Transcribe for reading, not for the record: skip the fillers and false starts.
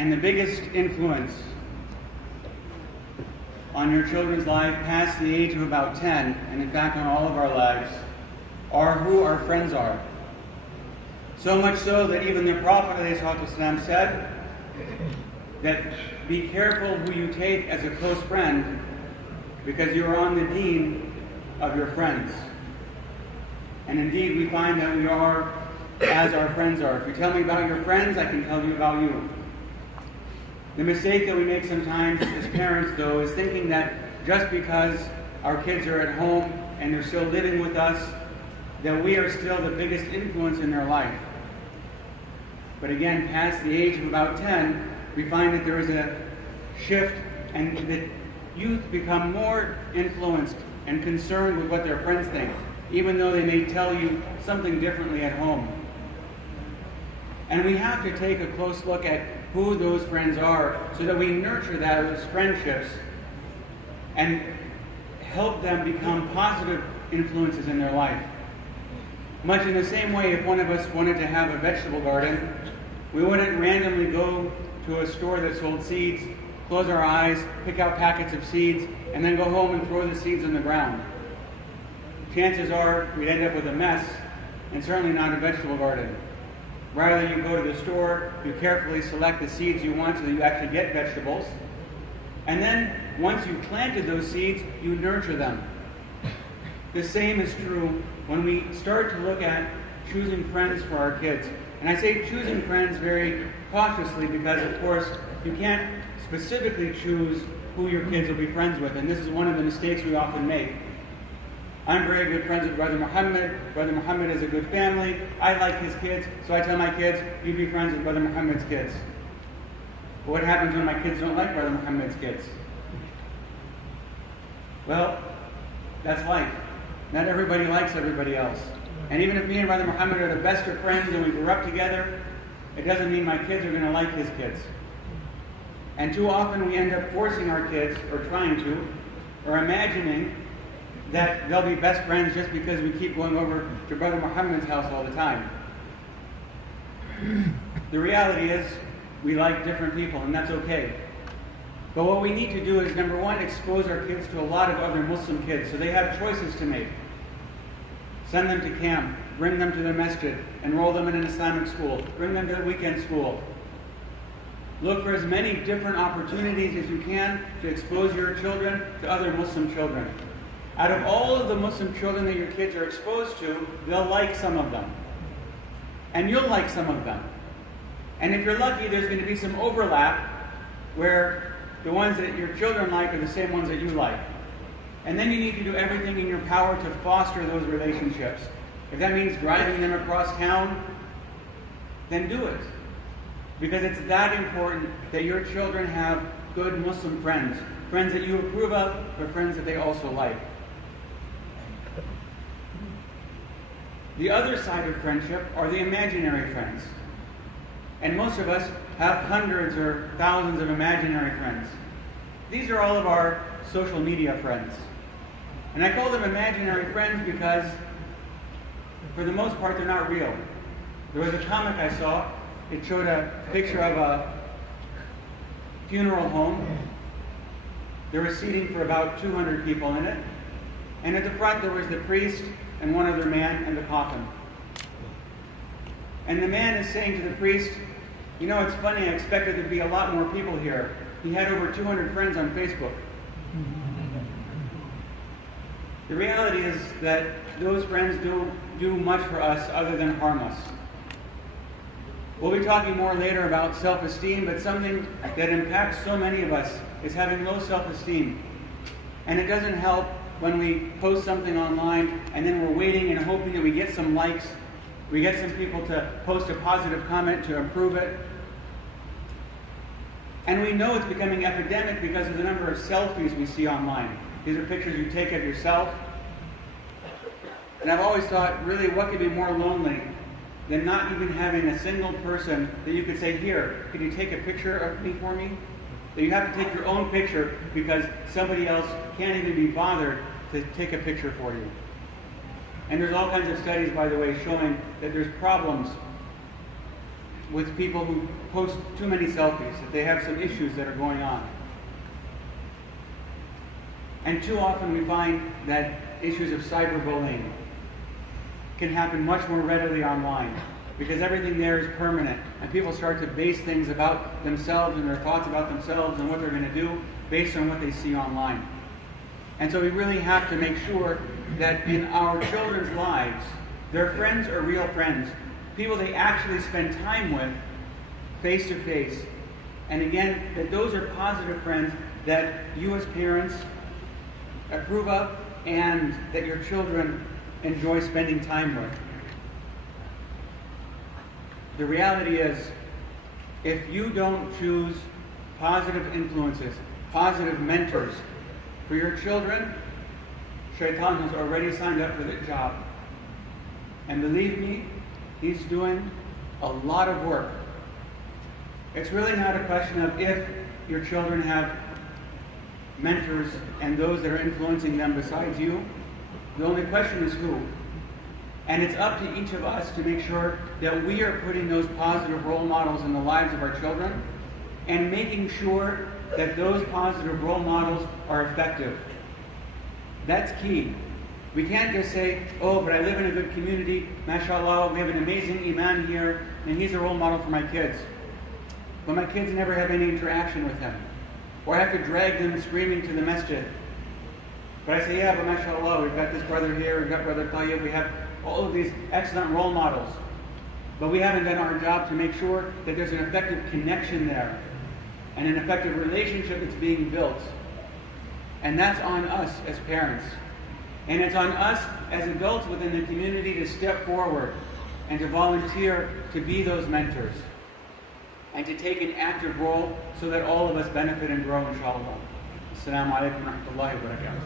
And the biggest influence on your children's life past the age of about 10, and in fact on all of our lives, are who our friends are. So much so that even the Prophet ﷺ said that be careful who you take as a close friend, because you are on the deen of your friends. And indeed, we find that we are as our friends are. If you tell me about your friends, I can tell you about you. The mistake that we make sometimes as parents, though, is thinking that just because our kids are at home and they're still living with us, that we are still the biggest influence in their life. But again, past the age of about 10, we find that there is a shift and that youth become more influenced and concerned with what their friends think, even though they may tell you something differently at home. And we have to take a close look at who those friends are so that we nurture those friendships and help them become positive influences in their life. Much in the same way, if one of us wanted to have a vegetable garden, we wouldn't randomly go to a store that sold seeds, close our eyes, pick out packets of seeds, and then go home and throw the seeds on the ground. Chances are we'd end up with a mess, and certainly not a vegetable garden. Rather, you go to the store, you carefully select the seeds you want so that you actually get vegetables, and then once you've planted those seeds, you nurture them. The same is true when we start to look at choosing friends for our kids. And I say choosing friends very cautiously because, of course, you can't specifically choose who your kids will be friends with, and this is one of the mistakes we often make. I'm very good friends with Brother Muhammad. Brother Muhammad is a good family. I like his kids, so I tell my kids, you be friends with Brother Muhammad's kids. But what happens when my kids don't like Brother Muhammad's kids? Well, that's life. Not everybody likes everybody else. And even if me and Brother Muhammad are the best of friends and we grew up together, it doesn't mean my kids are going to like his kids. And too often we end up forcing our kids, or trying to, or imagining that they'll be best friends just because we keep going over to Brother Muhammad's house all the time. The reality is, we like different people, and that's okay. But what we need to do is, number one, expose our kids to a lot of other Muslim kids so they have choices to make. Send them to camp, bring them to the masjid, enroll them in an Islamic school, bring them to the weekend school. Look for as many different opportunities as you can to expose your children to other Muslim children. Out of all of the Muslim children that your kids are exposed to, they'll like some of them. And you'll like some of them. And if you're lucky, there's going to be some overlap where the ones that your children like are the same ones that you like. And then you need to do everything in your power to foster those relationships. If that means driving them across town, then do it. Because it's that important that your children have good Muslim friends. Friends that you approve of, but friends that they also like. The other side of friendship are the imaginary friends. And most of us have hundreds or thousands of imaginary friends. These are all of our social media friends. And I call them imaginary friends because, for the most part, they're not real. There was a comic I saw. It showed a picture of a funeral home. There was seating for about 200 people in it. And at the front there was the priest and one other man and the coffin. And the man is saying to the priest, you know, it's funny, I expected there to be a lot more people here. He had over 200 friends on Facebook. The reality is that those friends don't do much for us other than harm us. We'll be talking more later about self-esteem, but something that impacts so many of us is having low self-esteem. And it doesn't help when we post something online and then we're waiting and hoping that we get some likes, we get some people to post a positive comment to improve it. And we know it's becoming epidemic because of the number of selfies we see online. These are pictures you take of yourself. And I've always thought, really, what could be more lonely than not even having a single person that you could say, here, could you take a picture of me for me? That you have to take your own picture because somebody else can't even be bothered to take a picture for you. And there's all kinds of studies, by the way, showing that there's problems with people who post too many selfies, that they have some issues that are going on. And too often we find that issues of cyberbullying can happen much more readily online, because everything there is permanent, and people start to base things about themselves and their thoughts about themselves and what they're going to do based on what they see online. And so we really have to make sure that in our children's lives, their friends are real friends, people they actually spend time with face to face. And again, that those are positive friends that you as parents approve of and that your children enjoy spending time with. The reality is, if you don't choose positive influences, positive mentors for your children, Shaitan has already signed up for the job. And believe me, he's doing a lot of work. It's really not a question of if your children have mentors and those that are influencing them besides you. The only question is who. And it's up to each of us to make sure that we are putting those positive role models in the lives of our children and making sure that those positive role models are effective. That's key. We can't just say, oh, but I live in a good community, mashallah, we have an amazing imam here, and he's a role model for my kids. But my kids never have any interaction with him. Or I have to drag them screaming to the masjid. But I say, yeah, but mashallah, we've got this brother here, we've got brother Tayyib, we have all of these excellent role models. But we haven't done our job to make sure that there's an effective connection there and an effective relationship that's being built. And that's on us as parents. And it's on us as adults within the community to step forward and to volunteer to be those mentors and to take an active role so that all of us benefit and grow, inshallah. Assalamu alaikum wa rahmatullahi wa barakatuh.